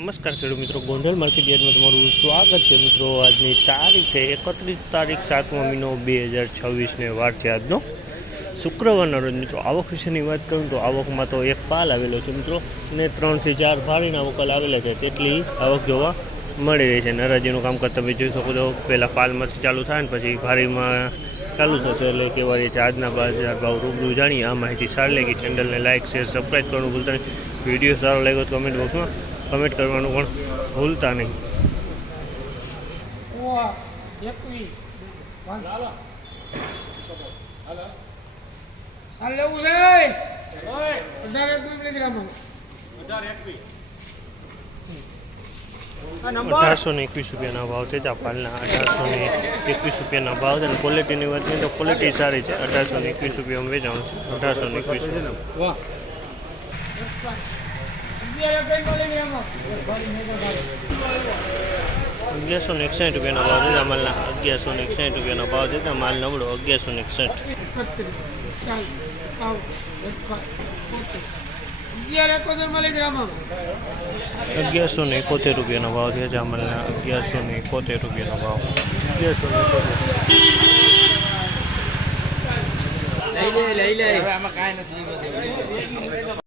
નમસ્કાર ખેડૂત મિત્રો, ગોંડલ માર્કેટ યાર્ડમાં તમારું સ્વાગત છે મિત્રો। આજની તારીખ છે 31 તારીખ 7મો મહિનો 2026 ને વાર છે આજનો શુક્રવારના રોજ મિત્રો। આવક વિશેની વાત કરું તો આવકમાં તો એક પાલ આવેલો છે મિત્રો ને 3 થી 4 ભારીના વકલ આવેલા છે, તેટલી આવક જોવા મળી રહી છે। નરાજીનું કામકાજ તમે જોઈ શકો છો, પહેલાં પાલમાંથી ચાલુ થાય ને પછી ભારીમાં ચાલુ થશે, એટલે કેવા રહી છે આજના બજાર ભાવ રૂબરૂ જાણીએ। આ માહિતી સારી લાગી, ચેનલને લાઇક શેર સબસ્ક્રાઈબ કરવાનું ભૂલતા નહીં। વિડીયો સારો લાગ્યો તો કમેન્ટ બોક્સમાં કમેન્ટ કરવાનું પણ ભૂલતા નહીં। ₹1821 ભાવ છે જાપાનના, ₹1821 ભાવ છે। અને ક્વોલિટીની વાત કરીએ તો ક્વોલિટી સારી છે। ₹1821 વેચાણ, ₹1821। ₹1161 ભાવ છે માલના, ₹1161 ભાવ છે। માલ નબળો, ₹1161। ₹1171 ભાવ છે જામલના, ₹1171 ભાવ, 1171।